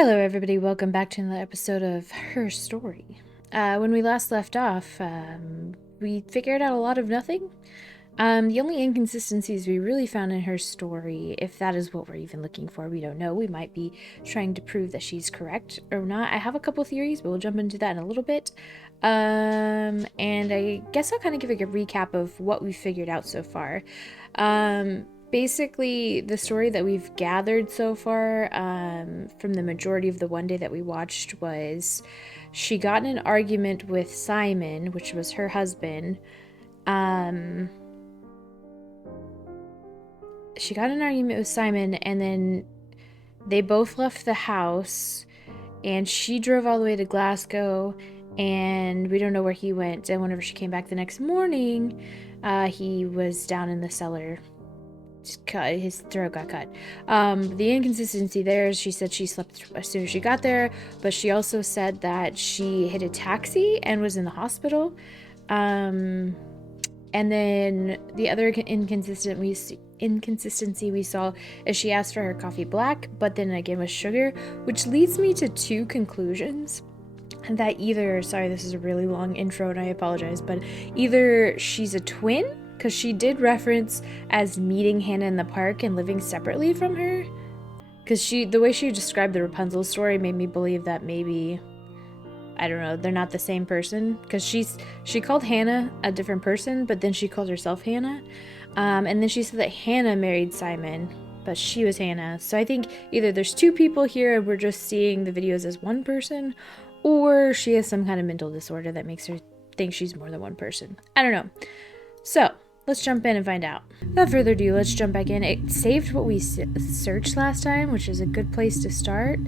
Hello, everybody. Welcome back to another episode of Her Story. When we last left off, we figured out a lot of nothing. The only inconsistencies we really found in her story, if that is what we're even looking for, we don't know. We might be trying to prove that she's correct or not. I have a couple theories, but we'll jump into that in a little bit. And I guess I'll kind of give a recap of what we figured out so far. Basically, the story that we've gathered so far from the majority of the one day that we watched was she got in an argument with Simon, which was her husband. She got in an argument with Simon, and then they both left the house, and she drove all the way to Glasgow, and we don't know where he went. And whenever she came back the next morning, he was down in the cellar. His throat got cut. The inconsistency there is she said she slept as soon as she got there, but she also said that she hit a taxi and was in the hospital. And then the other inconsistency we saw is she asked for her coffee black, but then again with sugar, which leads me to two conclusions. That either, sorry, this is a really long intro and I apologize, but either she's a twin, because she did reference as meeting Hannah in the park and living separately from her. Because the way she described the Rapunzel story made me believe that maybe, I don't know, they're not the same person. Because she called Hannah a different person, but then she called herself Hannah. And then she said that Hannah married Simon, but she was Hannah. So I think either there's two people here and we're just seeing the videos as one person, or she has some kind of mental disorder that makes her think she's more than one person. I don't know. So let's jump in and find out. Without further ado, let's jump back in. It saved what we searched last time, which is a good place to start.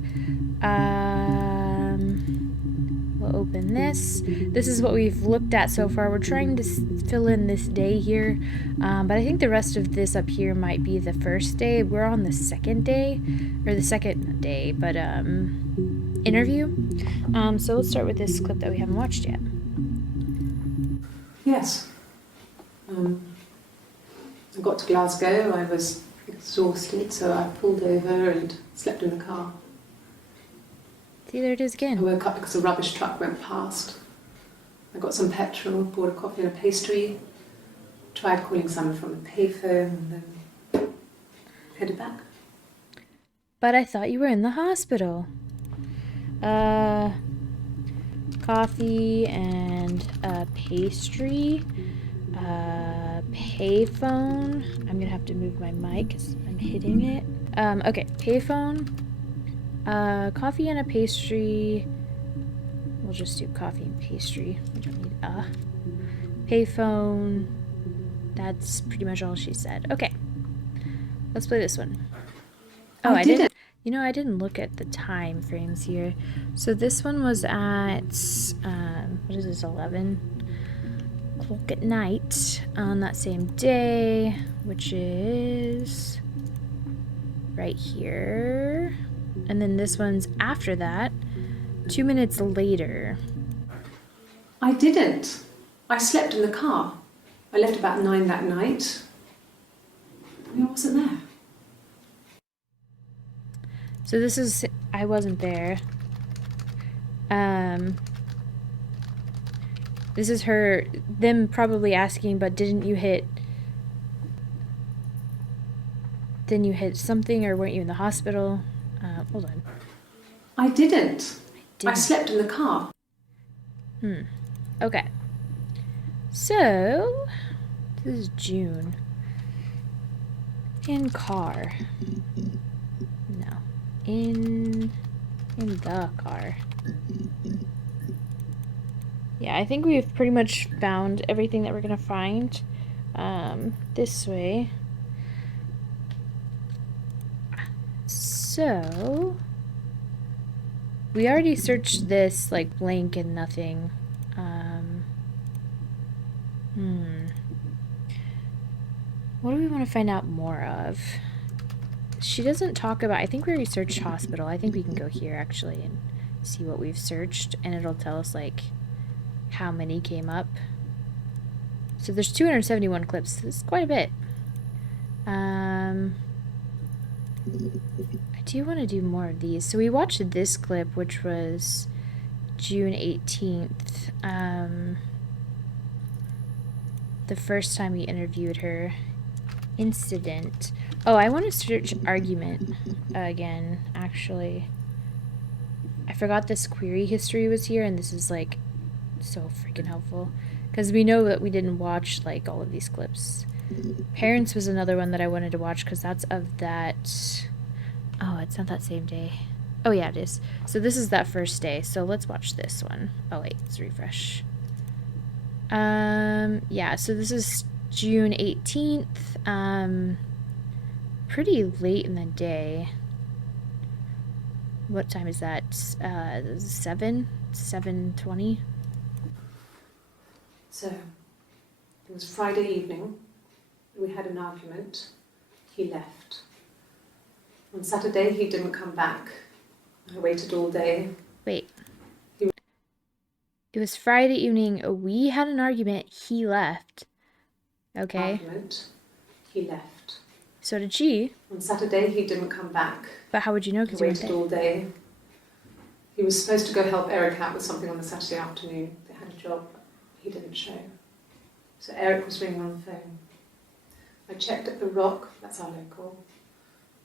We'll open this. This is what we've looked at so far. We're trying to fill in this day here, but I think the rest of this up here might be the first day. We're on the second day, or the second day, but interview. So let's start with this clip that we haven't watched yet. Yes. I got to Glasgow, I was exhausted, so I pulled over and slept in the car. See, there it is again. I woke up because a rubbish truck went past. I got some petrol, bought a coffee and a pastry, tried calling someone from the payphone, and then headed back. But I thought you were in the hospital. Coffee and a pastry. Payphone. I'm gonna have to move my mic because I'm hitting it. Okay, payphone. Coffee and a pastry. We'll just do coffee and pastry. We don't need a payphone. That's pretty much all she said. Okay, let's play this one. Oh, I didn't. You know, I didn't look at the time frames here. So this one was at what is this? 11 o'clock at night on that same day, which is right here. And then this one's after that, 2 minutes later. I didn't. I slept in the car. I left about 9 that night. I wasn't there. So this is, I wasn't there. This is them probably asking, but didn't you hit something, or weren't you in the hospital? Hold on. I didn't. I slept in the car. Okay. So, this is June. In car. No. In the car. Yeah, I think we've pretty much found everything that we're gonna find. This way. So, we already searched this, like, blank and nothing. What do we want to find out more of? She doesn't talk about, I think we already searched hospital. I think we can go here, actually, and see what we've searched, and it'll tell us, like, how many came up. So there's 271 clips. This is quite a bit. I do want to do more of these. So we watched this clip, which was June 18th. The first time we interviewed her. Incident. Oh, I want to search argument again, actually. I forgot this query history was here, and this is like so freaking helpful. Because we know that we didn't watch like all of these clips. Parents was another one that I wanted to watch because that's of that. Oh, it's not that same day. Oh, yeah, it is. So this is that first day. So let's watch this one. Oh, wait, let's refresh. Yeah, so this is June 18th. Pretty late in the day. What time is that? 7:20. So, it was Friday evening. We had an argument. He left. On Saturday, he didn't come back. I waited all day. Wait. It was Friday evening. We had an argument. He left. Okay. Argument. He left. So did she. On Saturday, he didn't come back. But how would you know? I waited all day. He was supposed to go help Eric out with something on the Saturday afternoon. They had a job. He didn't show. So Eric was ringing on the phone. I checked at The Rock, that's our local.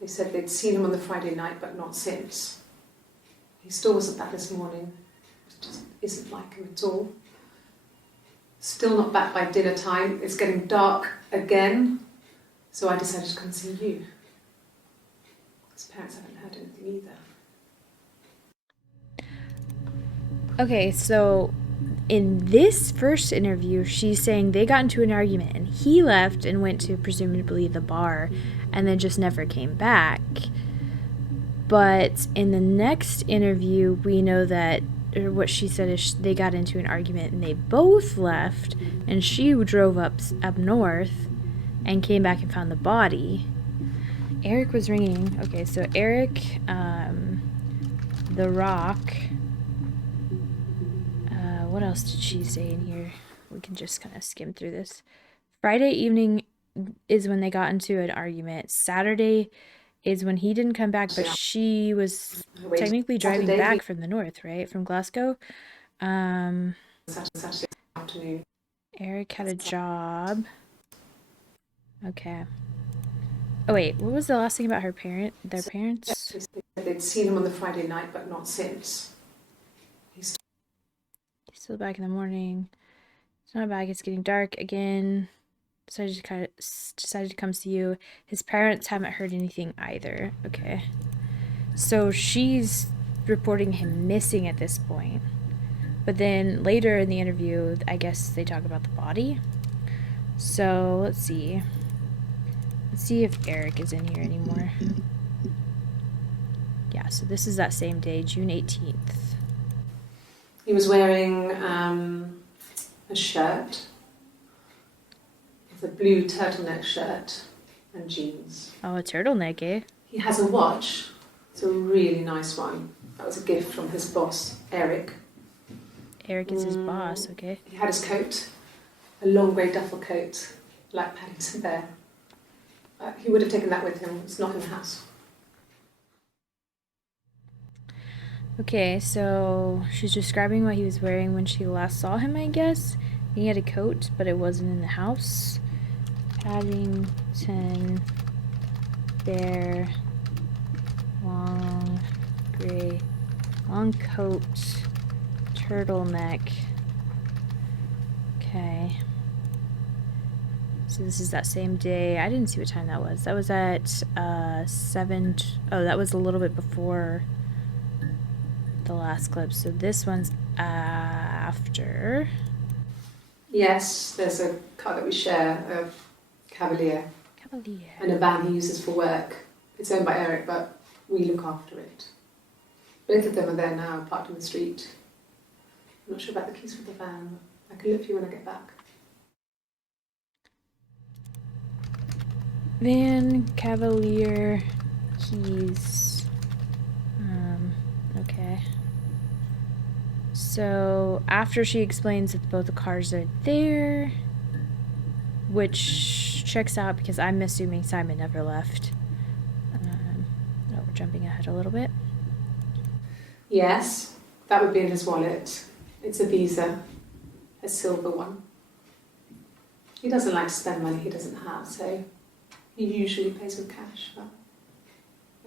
They said they'd seen him on the Friday night, but not since. He still wasn't back this morning. It just isn't like him at all. Still not back by dinner time. It's getting dark again. So I decided to come see you. His parents haven't heard anything either. Okay, so in this first interview, she's saying they got into an argument and he left and went to presumably the bar and then just never came back. But in the next interview, we know that, or what she said is they got into an argument and they both left and she drove up north and came back and found the body. Eric was ringing. Okay, so Eric, The Rock. What else did she say in here? We can just kind of skim through this. Friday evening is when they got into an argument. Saturday is when he didn't come back, but she was technically driving back from the north, right? From Glasgow. Saturday afternoon. Eric had a job. Okay. Oh wait, what was the last thing about their parents? They'd seen him on the Friday night, but not since. He's still back in the morning. It's not back. It's getting dark again. Decided to come see you. His parents haven't heard anything either. Okay. So she's reporting him missing at this point. But then later in the interview, I guess they talk about the body. So let's see. Let's see if Eric is in here anymore. Yeah, so this is that same day, June 18th. He was wearing a shirt. It's a blue turtleneck shirt and jeans. Oh, a turtleneck, eh? He has a watch. It's a really nice one. That was a gift from his boss, Eric. Eric is his boss, okay. He had his coat, a long grey duffel coat, like Paddington Bear. He would have taken that with him. It's not in the house. Okay, so she's describing what he was wearing when she last saw him, I guess. He had a coat, but it wasn't in the house. Paddington Bear, long coat, turtleneck. Okay. So this is that same day. I didn't see what time that was. That was at 7. Oh, that was a little bit before the last clip. So this one's after. Yes, there's a car that we share, a Cavalier. And a van he uses for work. It's owned by Eric, but we look after it. Both of them are there now, parked in the street. I'm not sure about the keys for the van. I can look for you when I get back. Van, Cavalier, keys. Okay. So after she explains that both the cars are there, which checks out because I'm assuming Simon never left. jumping ahead a little bit. Yes, that would be in his wallet. It's a Visa, a silver one. He doesn't like to spend money he doesn't have, so he usually pays with cash, but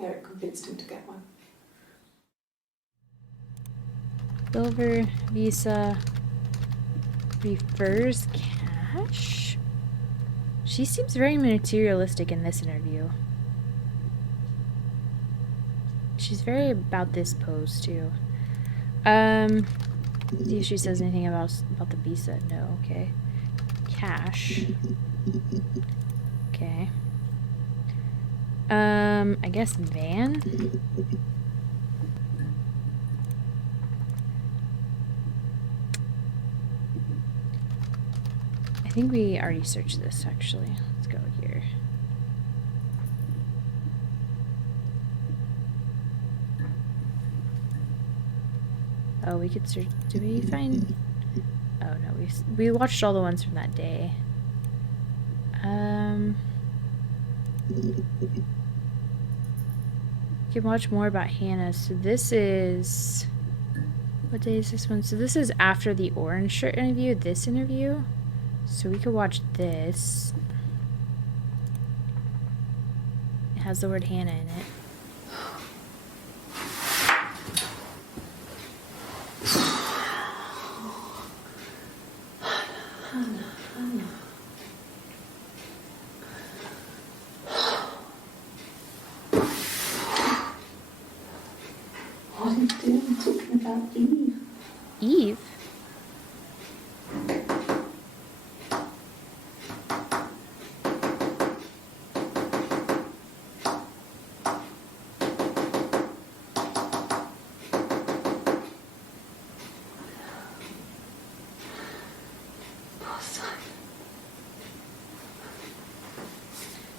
Eric convinced him to get one. Silver, Visa, prefers cash? She seems very materialistic in this interview. She's very about this pose too. See if she says anything about the Visa. No, okay. Cash. Okay. I guess van? I think we already searched this actually. Let's go here. Oh, we could search. Did we find? Oh no, we watched all the ones from that day. You can watch more about Hannah. So this is. What day is this one? So this is after the orange shirt interview. This interview. So we could watch this. It has the word Hannah in it. What are you doing talking about Eve? Eve?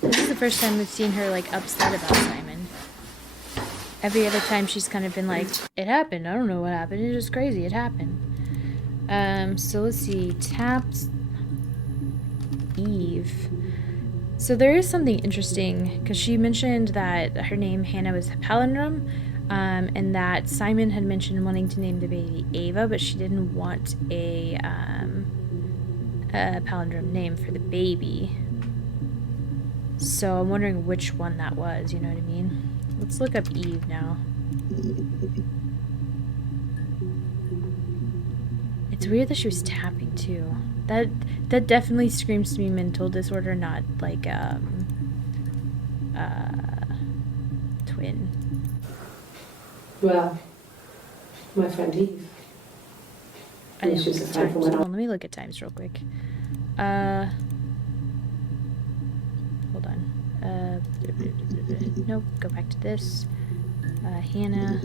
This is the first time we've seen her like upset about Simon. Every other time she's kind of been like, it happened, I don't know what happened, it's just crazy, it happened. So let's see, tapped Eve. So there is something interesting, because she mentioned that her name, Hannah, was a palindrome, and that Simon had mentioned wanting to name the baby Ava, but she didn't want a palindrome name for the baby. So I'm wondering which one that was, you know what I mean? Let's look up Eve now. It's weird that she was tapping too. That definitely screams to me mental disorder, not like twin. Well, my friend Eve. I didn't She's look a at friend times. from when Hold on, let me look at times real quick. Hold on. Nope, go back to this. Hannah.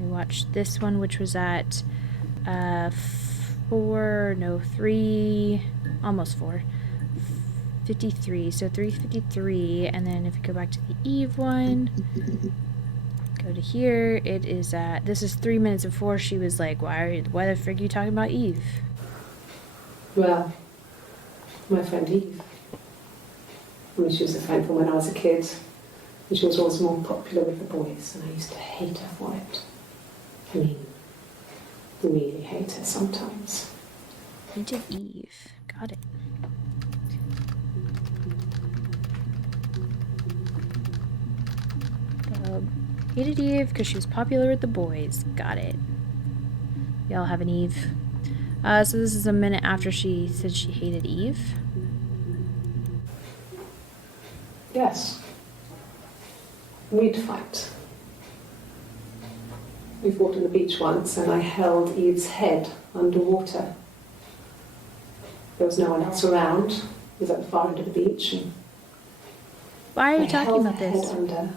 We watched this one, which was at 53, so 3:53, and then if we go back to the Eve one, go to here, it is at, this is 3 minutes before she was like, why the frick are you talking about Eve? Well, my friend Eve. I mean, she was a friend from when I was a kid, and she was always more popular with the boys, and I used to hate her for it. I mean, really hate her sometimes. Hated Eve. Got it. Hated Eve because she was popular with the boys. Got it. Y'all have an Eve. So this is a minute after she said she hated Eve. Yes. We'd fight. We fought on the beach once, and I held Eve's head underwater. There was no one else around. It was at the far end of the beach. And why are you I talking held about her this? head under,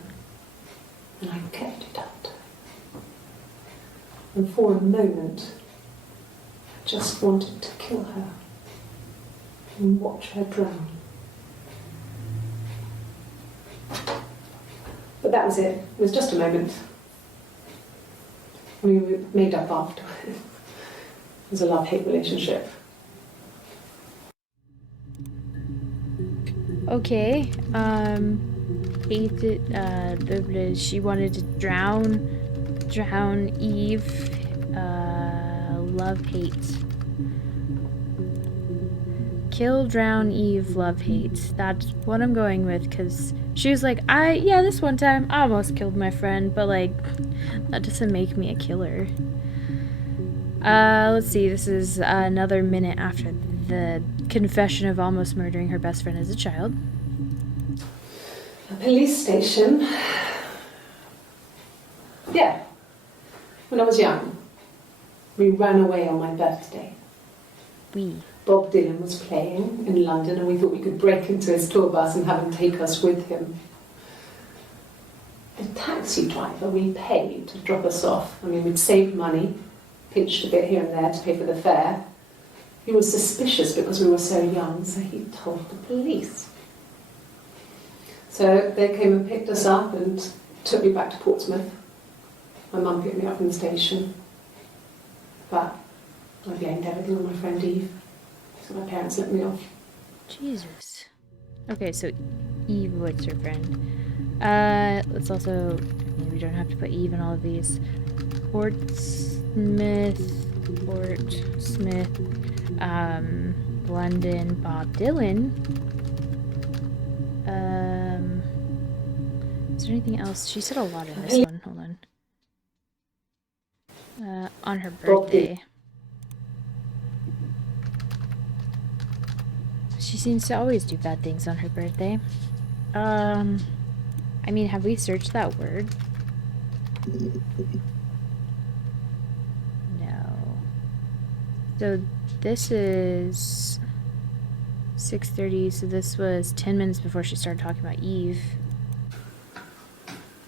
and I kept it under. And for a moment, I just wanted to kill her and watch her drown. But that was it. It was just a moment. We made up after. It was a love-hate relationship. Okay, hated, she wanted to drown Eve. Love, hate. Kill, drown, Eve, love, hate. That's what I'm going with, because she was like, yeah, this one time I almost killed my friend, but like, that doesn't make me a killer. Let's see, this is another minute after the confession of almost murdering her best friend as a child. A police station. Yeah. When I was young, we ran away on my birthday. Bob Dylan was playing in London and we thought we could break into his tour bus and have him take us with him. The taxi driver we paid to drop us off, I mean, we'd saved money, pinched a bit here and there to pay for the fare. He was suspicious because we were so young, so he told the police. So they came and picked us up and took me back to Portsmouth. My mum picked me up from the station. But I blamed everything on my friend Eve. So my parents let me off. Jesus. Okay, so Eve was her friend. Let's also, maybe we don't have to put Eve in all of these. Portsmouth, London, Bob Dylan. Is there anything else? She said a lot in this one. Hold on. On her birthday. She seems to always do bad things on her birthday. I mean, have we searched that word? No. So this is 6:30, so this was 10 minutes before she started talking about Eve.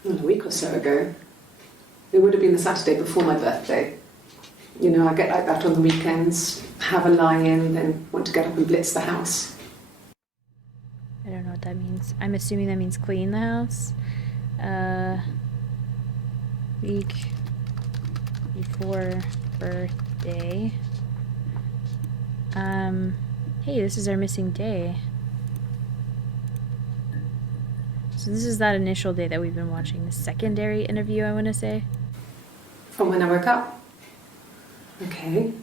A week or so ago. It would have been the Saturday before my birthday. You know, I get like that on the weekends, have a lie-in, then want to get up and blitz the house. I don't know what that means. I'm assuming that means clean the house. Week before birthday. Hey, this is our missing day. So this is that initial day that we've been watching, the secondary interview, I want to say. From when I woke up. Okay.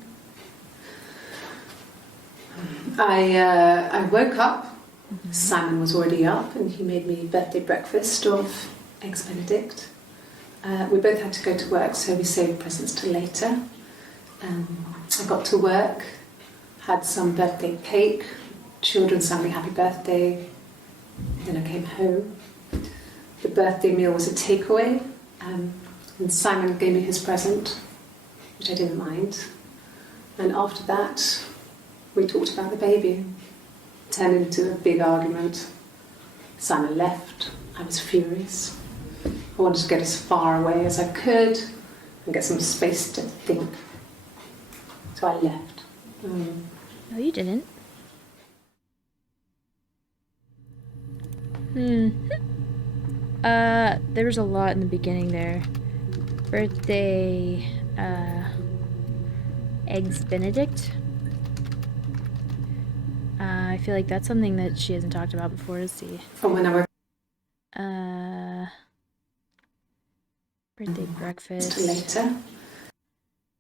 I woke up. Mm-hmm. Simon was already up and he made me birthday breakfast of eggs Benedict. We both had to go to work, so we saved presents till later. I got to work, had some birthday cake, children sang me happy birthday. Then I came home. The birthday meal was a takeaway, and Simon gave me his present, which I didn't mind. And after that, we talked about the baby. It turned into a big argument. Simon left. I was furious. I wanted to get as far away as I could and get some space to think. So I left. No, you didn't. There was a lot in the beginning there. Birthday, eggs Benedict. I feel like that's something that she hasn't talked about before. Let's see. From when I worked. Birthday breakfast. Later.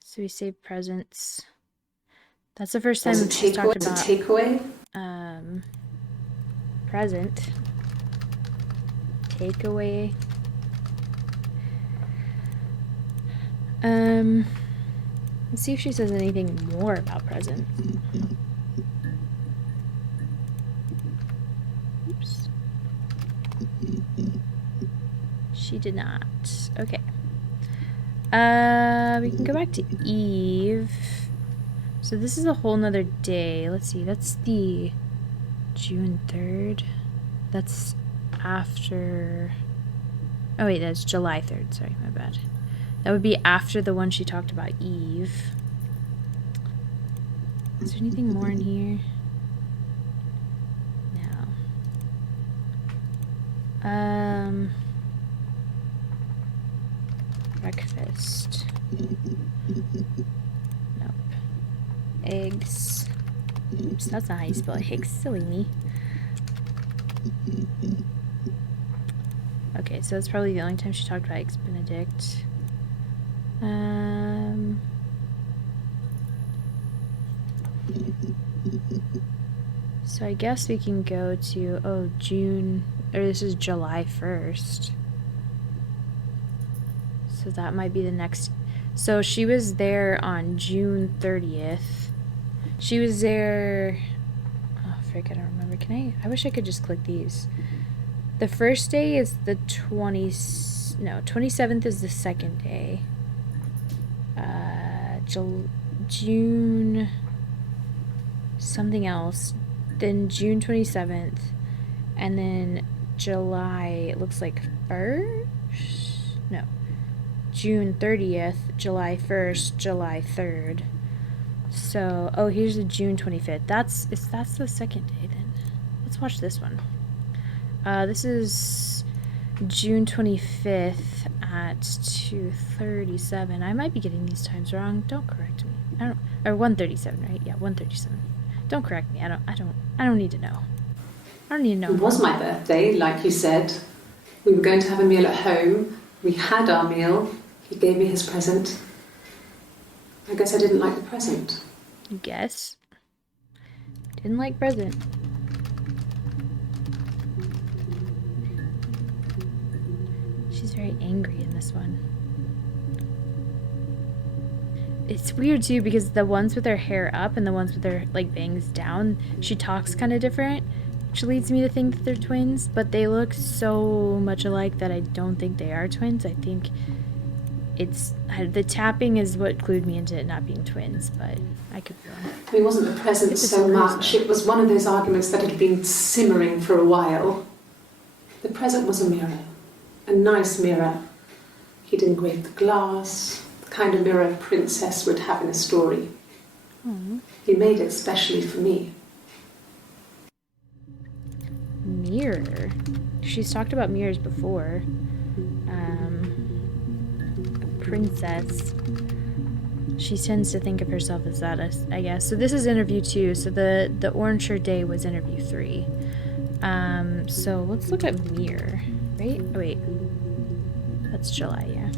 So we saved presents. That's the first time she's talked about takeaway. Present. Takeaway. Let's see if she says anything more about present. Oops. She did not. Okay. We can go back to Eve. So this is a whole nother day. Let's see, that's the June 3rd. That's after... Oh wait, that's July 3rd. Sorry, my bad. That would be after the one she talked about Eve. Is there anything more in here? No. Breakfast. Nope. Eggs. Oops, that's not how you spell eggs. Silly me. Okay, so that's probably the only time she talked about Eggs Benedict. So I guess we can go to, June, or this is July 1st. So that might be the next. So she was there on June 30th. She was there. Oh, frick, I don't remember. I wish I could just click these. The first day is the 27th is the second day. June something else. Then June 27th. And then July, it looks like 1st? No. June 30th, July 1st, July 3rd. So, here's the June 25th. That's the second day then. Let's watch this one. This is June 25th at 2:37. I might be getting these times wrong. Don't correct me. Or 1:37, right? Yeah, 1:37. Don't correct me. I don't need to know. I don't need to know. It was my birthday, like you said. We were going to have a meal at home. We had our meal. He gave me his present. I guess I didn't like the present. You guess? Didn't like present. She's very angry in this one. It's weird too because the ones with her hair up and the ones with their like bangs down, she talks kind of different, which leads me to think that they're twins, but they look so much alike that I don't think they are twins. I think it's the tapping is what clued me into it not being twins, but I could be wrong. It wasn't the present so much. It was one of those arguments that had been simmering for a while. The present was a mirror, a nice mirror. He'd engraved the glass, the kind of mirror a princess would have in a story. Aww. He made it specially for me. Mirror. She's talked about mirrors before. Princess. She tends to think of herself as that, I guess. So this is interview 2. So the orange shirt day was interview 3. So let's look at mirror. Right? Oh, wait. That's July, yeah.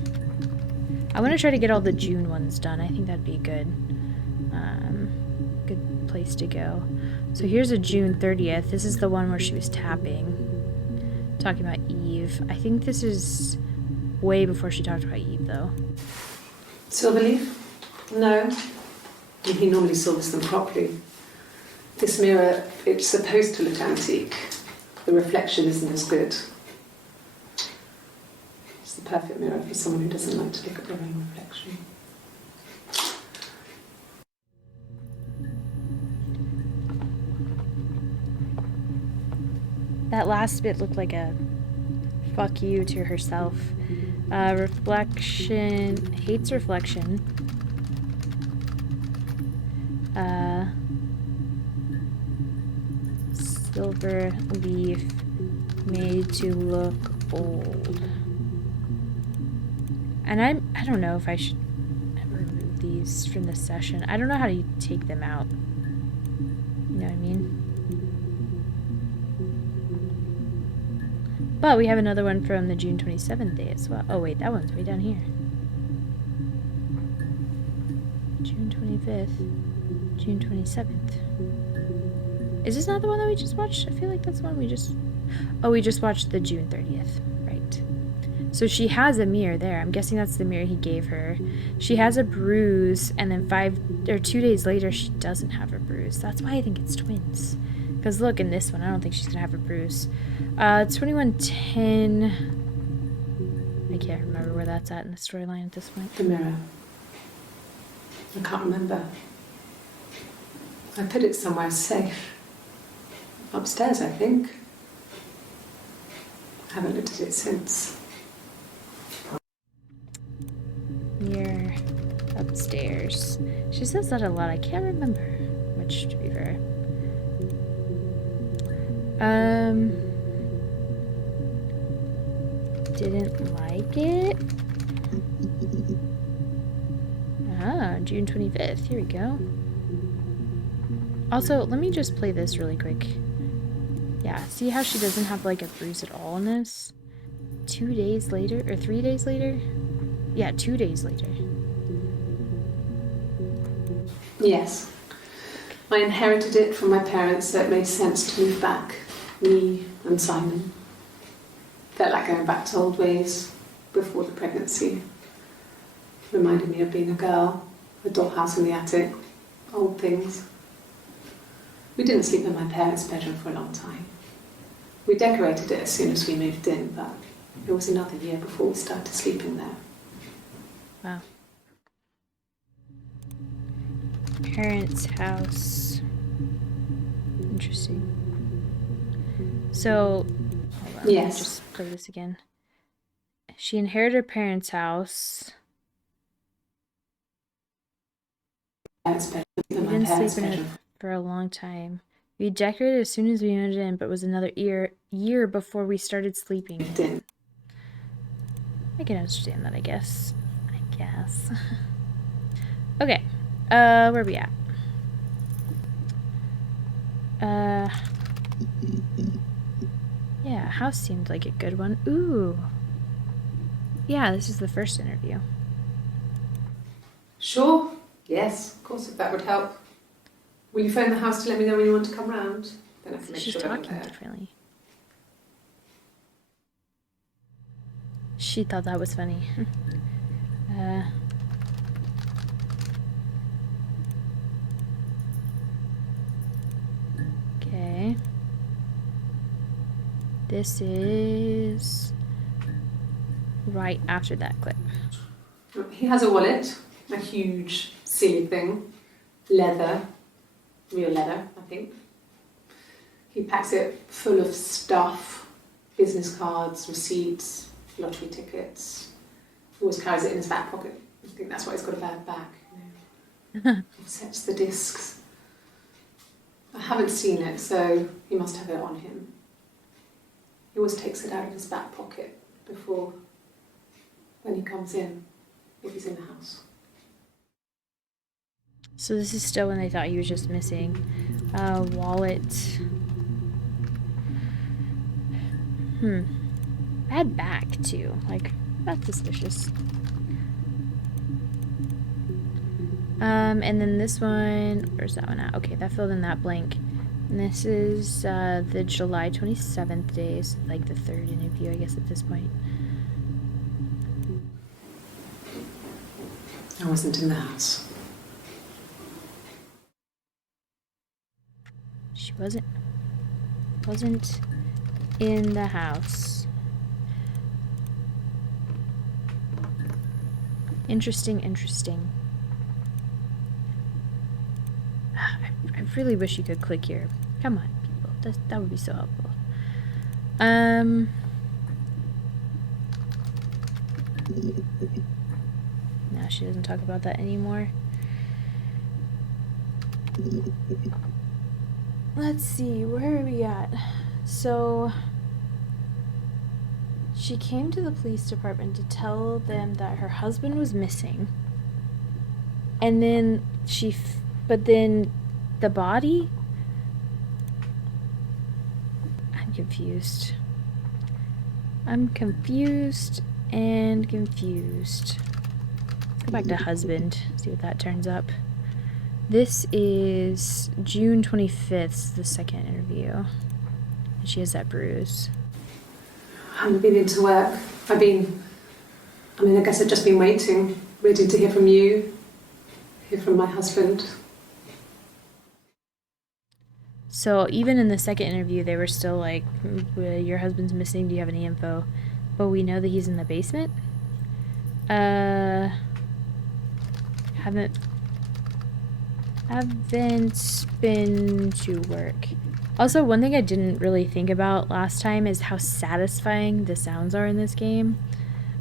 I want to try to get all the June ones done. I think that'd be good place to go. So here's a June 30th. This is the one where she was tapping. Talking about Eve. I think this is way before she talked about Eve, though. Silverleaf? No. He normally silvers them properly. This mirror, it's supposed to look antique. The reflection isn't as good. It's the perfect mirror for someone who doesn't like to look at their own reflection. That last bit looked like a fuck you to herself. Reflection. Hates reflection. Silver leaf made to look old. And I don't know if I should remove these from the session. I don't know how to take them out. You know what I mean? But we have another one from the June 27th day as well. Oh wait, that one's way down here. June 25th. June 27th. Is this not the one that we just watched? I feel like that's the one we just... Oh, we just watched the June 30th. Right. So she has a mirror there. I'm guessing that's the mirror he gave her. She has a bruise, and then 2 days later, she doesn't have a bruise. That's why I think it's twins. Because look, in this one, I don't think she's going to have a bruise. 2110... I can't remember where that's at in the storyline at this point. The mirror. I can't remember. I put it somewhere safe. Upstairs, I think. I haven't looked at it since. Mirror upstairs. She says that a lot. I can't remember which, to be fair. Didn't like it. June 25th. Here we go. Also, let me just play this really quick. Yeah, see how she doesn't have like a bruise at all in this? 2 days later, or 3 days later? Yeah, 2 days later. Yes. I inherited it from my parents, so it made sense to move back. Me and Simon. Felt like going back to old ways before the pregnancy. Reminded me of being a girl, a dollhouse in the attic, old things. We didn't sleep in my parents' bedroom for a long time. We decorated it as soon as we moved in, but it was another year before we started sleeping there. Wow. Parents' house. Interesting. So, hold on, let me Yes. just play this again. She inherited her parents' house. Parents' bedroom, We in my didn't parents' sleep in it bedroom. for a long time. We decorated as soon as we moved in, but it was another year before we started sleeping. Moved in. I can understand that, I guess. Okay. Where are we at? Yeah, house seemed like a good one. Ooh. Yeah, this is the first interview. Sure. Yes, of course, if that would help. Will you phone the house to let me know when you want to come round? Then I can make She's sure I'm talking there. differently. She thought that was funny. Okay. This is right after that clip. He has a wallet, a huge, silly thing, leather, real leather, I think. He packs it full of stuff, business cards, receipts, lottery tickets. He always carries it in his back pocket. I think that's why he's got a bad back. You know. Offsets the discs. I haven't seen it, so he must have it on him. He always takes it out of his back pocket before, when he comes in, if he's in the house. So this is still when they thought he was just missing. Wallet. Bad back, too. Like, that's suspicious. And then this one, where's that one at? Okay, that filled in that blank. And this is the July 27th day, so like the third interview, I guess, at this point. I wasn't in the house. She wasn't in the house. Interesting. I really wish you could click here. Come on, people. That would be so helpful. No, she doesn't talk about that anymore. Let's see, where are we at? So, she came to the police department to tell them that her husband was missing. And then but then the body? I'm confused. Let's go back to husband, see what that turns up. This is June 25th, the second interview. And she has that bruise. I haven't been into work. I guess I've just been waiting, to hear from you, hear from my husband. So even in the second interview, they were still like, your husband's missing, do you have any info? But we know that he's in the basement. Haven't been to work. Also, one thing I didn't really think about last time is how satisfying the sounds are in this game.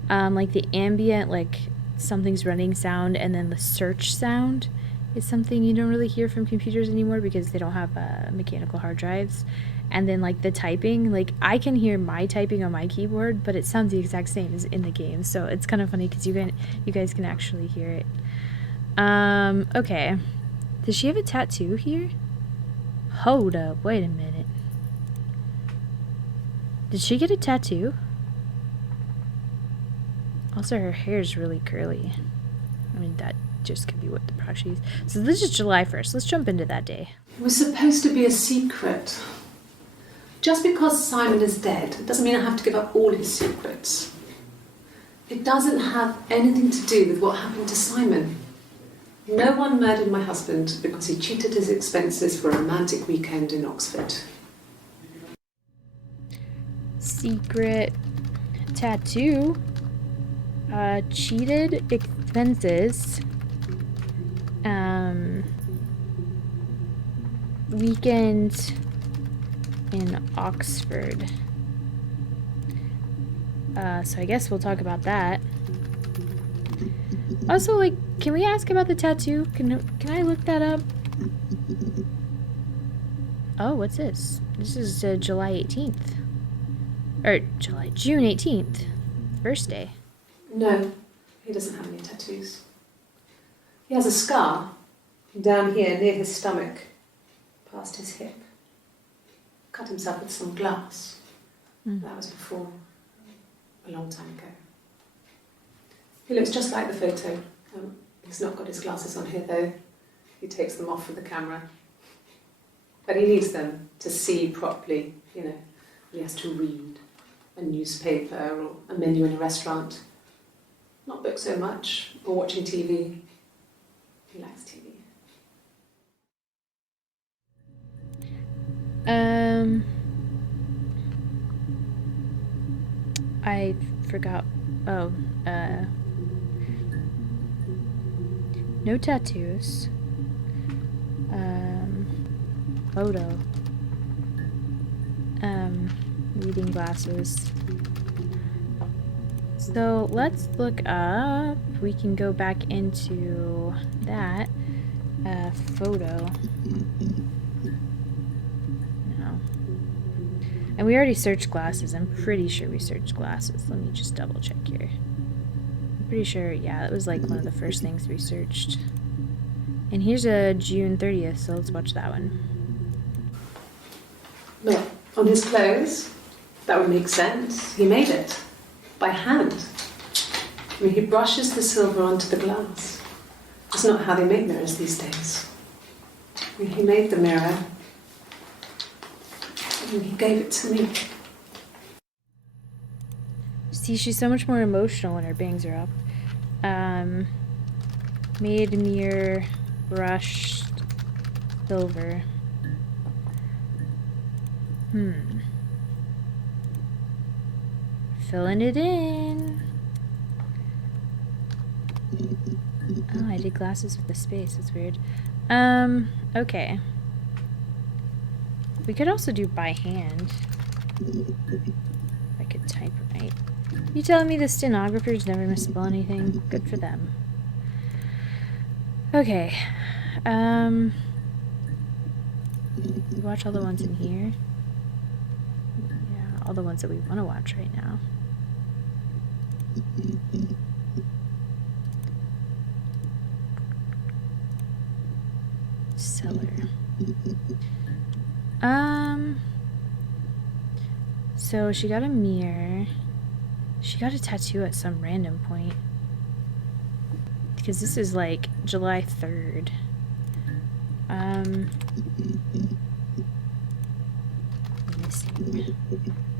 Like the ambient, like something's running sound, and then the search sound is something you don't really hear from computers anymore because they don't have mechanical hard drives. And then like the typing, like I can hear my typing on my keyboard, but it sounds the exact same as in the game. So it's kind of funny because you guys can actually hear it. Okay. Does she have a tattoo here? Hold up, wait a minute. Did she get a tattoo? Also, her hair is really curly. I mean, that just could be what the product she used. So this is July 1st. Let's jump into that day. It was supposed to be a secret. Just because Simon is dead doesn't mean I have to give up all his secrets. It doesn't have anything to do with what happened to Simon. No one murdered my husband because he cheated his expenses for a romantic weekend in Oxford. Secret tattoo. Cheated expenses. Weekend in Oxford. So I guess we'll talk about that. Also, like, can we ask about the tattoo? Can I look that up? Oh, what's this? This is July 18th. Or June 18th. First day. No, he doesn't have any tattoos. He has a scar down here near his stomach, past his hip. Cut himself with some glass. That was before, a long time ago. He looks just like the photo. He's not got his glasses on here though. He takes them off with the camera. But he needs them to see properly, you know. He has to read a newspaper or a menu in a restaurant. Not books so much, or watching TV. He likes TV. I forgot. Oh, no tattoos. Photo. Reading glasses. So let's look up. We can go back into that photo. No. And we already searched glasses. I'm pretty sure we searched glasses. Let me just double check here. I'm pretty sure, yeah, that was like one of the first things we searched. And here's a June 30th, so let's watch that one. Look, on his clothes, that would make sense. He made it. By hand. I mean, he brushes the silver onto the glass. That's not how they make mirrors these days. I mean, he made the mirror. And he gave it to me. See, she's so much more emotional when her bangs are up. Made mirror, brushed, silver. Filling it in. Oh, I did glasses with the space. That's weird. Okay. We could also do by hand. I could type right. You telling me the stenographers never misspell anything? Good for them. Okay. We watch all the ones in here. Yeah, all the ones that we want to watch right now. Cellar. So she got a mirror. She got a tattoo at some random point. Because this is like July 3rd. Missing.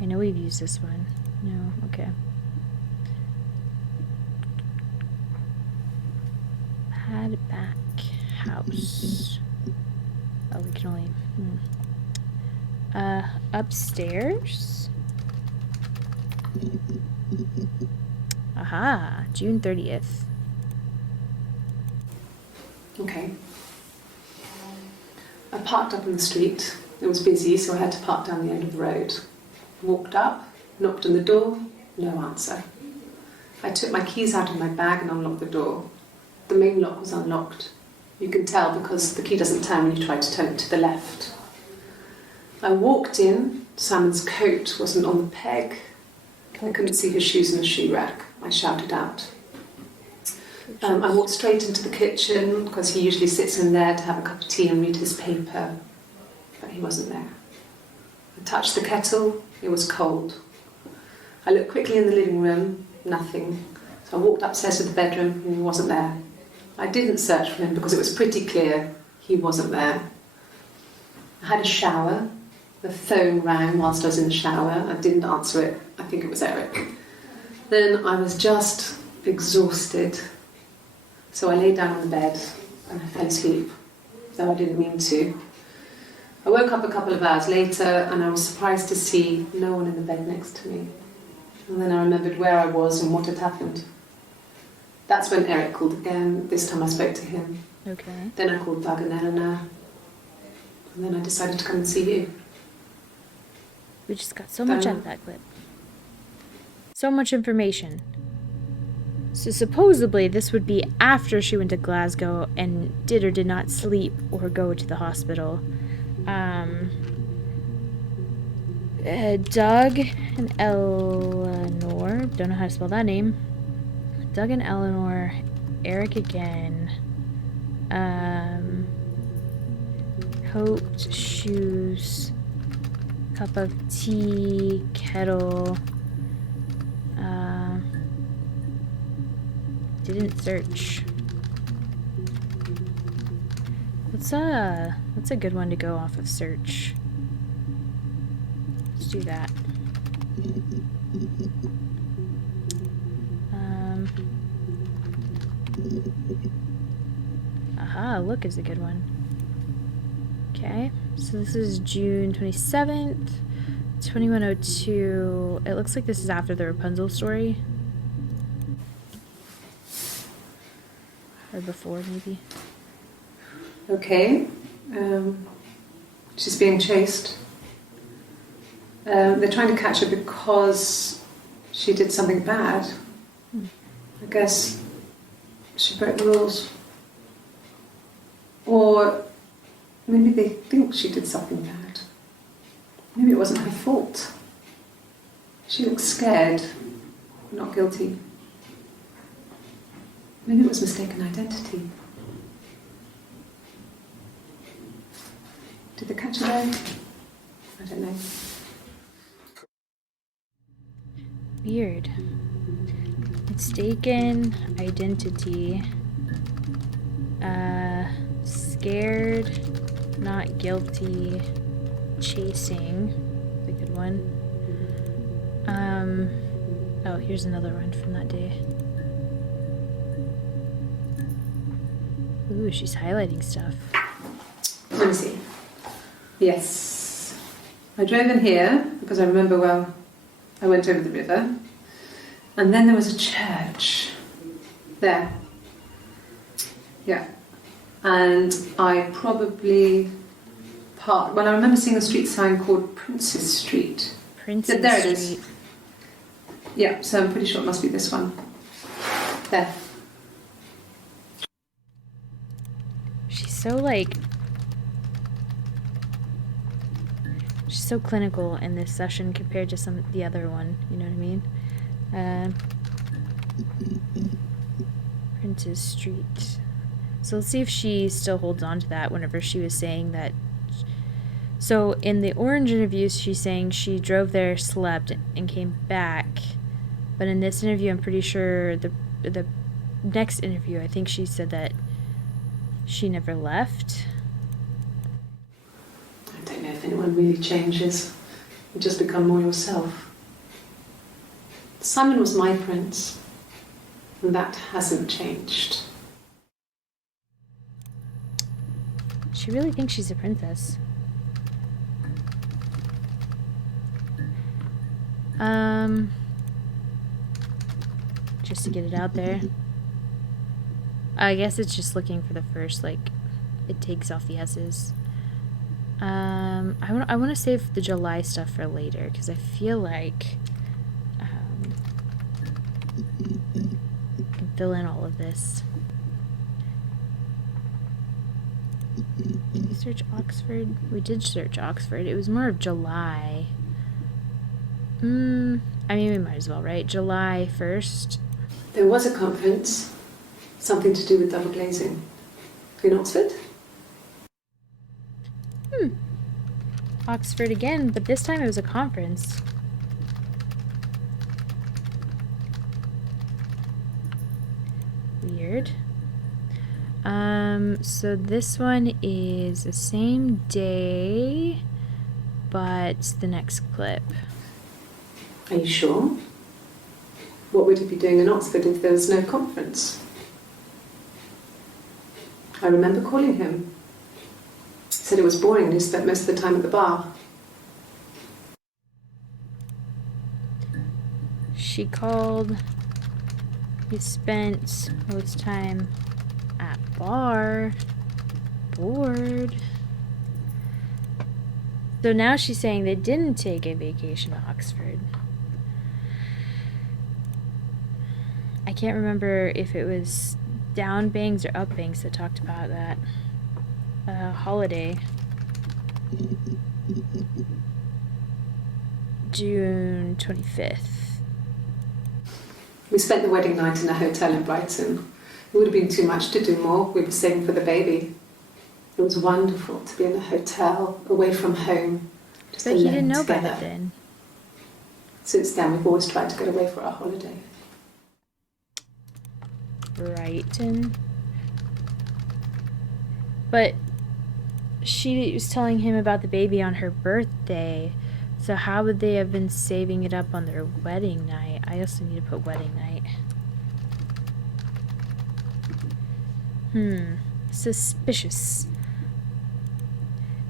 I know we've used this one. No, okay. Padback house. Oh, we can only... upstairs? Aha, June 30th. Okay. I parked up in the street. It was busy, so I had to park down the end of the road. Walked up, knocked on the door, no answer. I took my keys out of my bag and unlocked the door. The main lock was unlocked. You can tell because the key doesn't turn when you try to turn it to the left. I walked in. Simon's coat wasn't on the peg. I couldn't see his shoes in the shoe rack. I shouted out. I walked straight into the kitchen because he usually sits in there to have a cup of tea and read his paper. But he wasn't there. I touched the kettle. It was cold. I looked quickly in the living room. Nothing. So I walked upstairs to the bedroom and he wasn't there. I didn't search for him because it was pretty clear he wasn't there. I had a shower. The phone rang whilst I was in the shower. I didn't answer it. I think it was Eric. Then I was just exhausted. So I lay down on the bed and I fell asleep, though I didn't mean to. I woke up a couple of hours later and I was surprised to see no one in the bed next to me. And then I remembered where I was and what had happened. That's when Eric called again. This time I spoke to him. Okay. Then I called Doug and Eleanor. And then I decided to come and see you. We just got so much out of that clip. So much information. So supposedly this would be after she went to Glasgow and did or did not sleep or go to the hospital. Doug and Eleanor, don't know how to spell that name. Doug and Eleanor, Eric again. Coat, shoes, cup of tea, kettle. Didn't search. What's a good one to go off of search? Let's do that. Aha, look is a good one. Okay, so this is June 27th, 2102. It looks like this is after the Rapunzel story. Or before, maybe. Okay. She's being chased. They're trying to catch her because she did something bad. I guess she broke the rules. Or maybe they think she did something bad. Maybe it wasn't her fault. She looks scared, not guilty. Maybe it was mistaken identity. Did they catch her there? I don't know. Weird. Mistaken identity. Scared, not guilty, chasing. That's a good one. Oh, here's another one from that day. Ooh, she's highlighting stuff. Let me see. Yes. I drove in here because I remember well I went over the river. And then there was a church there. Yeah. And I probably parked. Well, I remember seeing a street sign called Princess Street. Princess there it Street. is. Yeah, so I'm pretty sure it must be this one. There. She's so like... She's so clinical in this session compared to the other one, you know what I mean? Princess Street. So let's see if she still holds on to that whenever she was saying that. So in the Orange interviews, she's saying she drove there, slept, and came back. But in this interview, I'm pretty sure the next interview, I think she said that she never left. I don't know if anyone really changes. You just become more yourself. Simon was my prince, and that hasn't changed. She really thinks she's a princess. Just to get it out there. I guess it's just looking for the first, like, it takes off the S's. I want to save the July stuff for later, because I feel like I can fill in all of this. Did we search Oxford? We did search Oxford. It was more of July. I mean, we might as well, right? July 1st. There was a conference, something to do with double glazing. In Oxford? Oxford again, but this time it was a conference. weird. So this one is the same day, but the next clip. Are you sure? What would he be doing in Oxford if there was no conference? I remember calling him. He said it was boring and he spent most of the time at the bar. She called. He spent most time at bar. Bored. So now she's saying they didn't take a vacation to Oxford. I can't remember if it was Down Bangs or Up Bangs that talked about that holiday. June 25th. We spent the wedding night in a hotel in Brighton. It would have been too much to do more. We were saving for the baby. It was wonderful to be in a hotel, away from home, just But he alone didn't know together. about it then. Since then, we've always tried to get away for our holiday. Brighton. But she was telling him about the baby on her birthday. So how would they have been saving it up on their wedding night? I also need to put wedding night. Suspicious.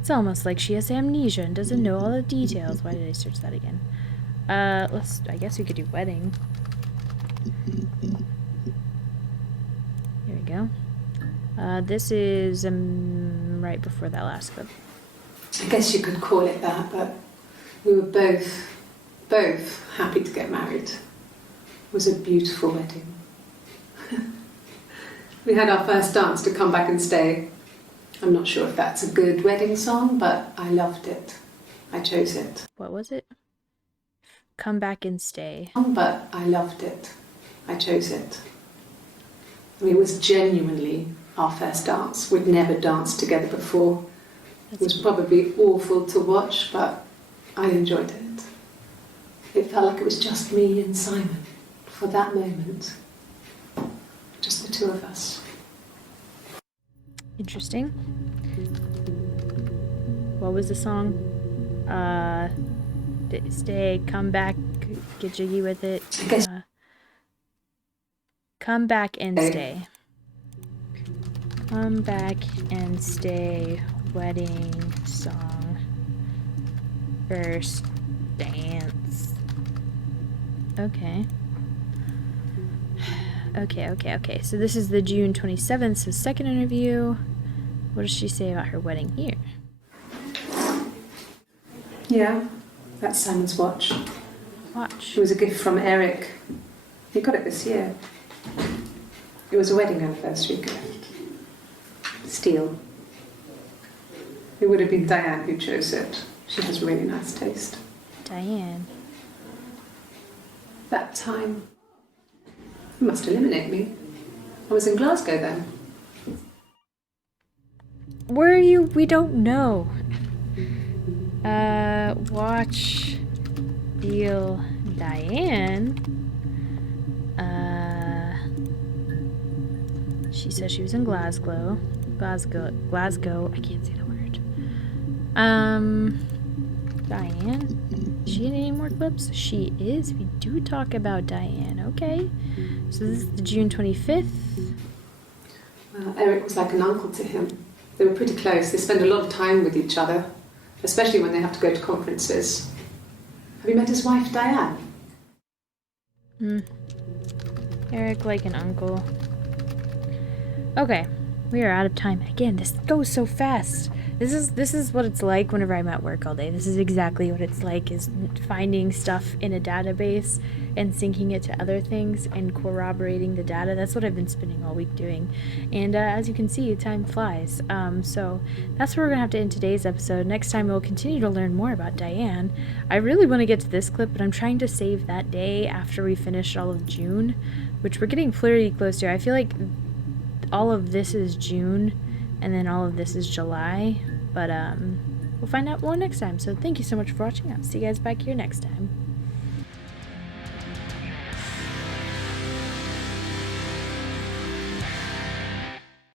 It's almost like she has amnesia and doesn't know all the details. Why did I search that again? I guess we could do wedding. Here we go. This is right before that last clip. I guess you could call it that, but we were both happy to get married. It was a beautiful wedding. We had our first dance to Come Back and Stay. I'm not sure if that's a good wedding song, but I loved it. I chose it. What was it? Come Back and Stay. But I loved it. I chose it. I mean, it was genuinely our first dance. We'd never danced together before. It was probably awful to watch, but I enjoyed it. It felt like it was just me and Simon for that moment. Just the two of us. Interesting. What was the song? Stay, come back, get jiggy with it. I guess. Come back and stay. Come back and stay. Wedding song. First dance. Okay. Okay. So this is the June 27th, so second interview. What does she say about her wedding here? Yeah, that's Simon's watch. Watch. It was a gift from Eric. He got it this year. It was a wedding anniversary gift. Steel. It would have been Diane who chose it. She has really nice taste. Diane. That time, you must eliminate me. I was in Glasgow then. Where are you? We don't know. Watch, deal, Diane. She says she was in Glasgow. Glasgow. I can't say the word. Diane. Is she in any more clips? She is. We do talk about Diane. Okay. So this is the June 25th. Eric was like an uncle to him. They were pretty close. They spend a lot of time with each other, especially when they have to go to conferences. Have you met his wife, Diane? Eric like an uncle. Okay, we are out of time. Again, this goes so fast. This is what it's like whenever I'm at work all day. This is exactly what it's like, is finding stuff in a database and syncing it to other things and corroborating the data. That's what I've been spending all week doing. And as you can see, time flies. So that's where we're going to have to end today's episode. Next time we'll continue to learn more about Diane. I really want to get to this clip, but I'm trying to save that day after we finish all of June, which we're getting pretty close to. I feel like all of this is June and then all of this is July, but we'll find out more next time. So thank you so much for watching. I'll see you guys back here next time.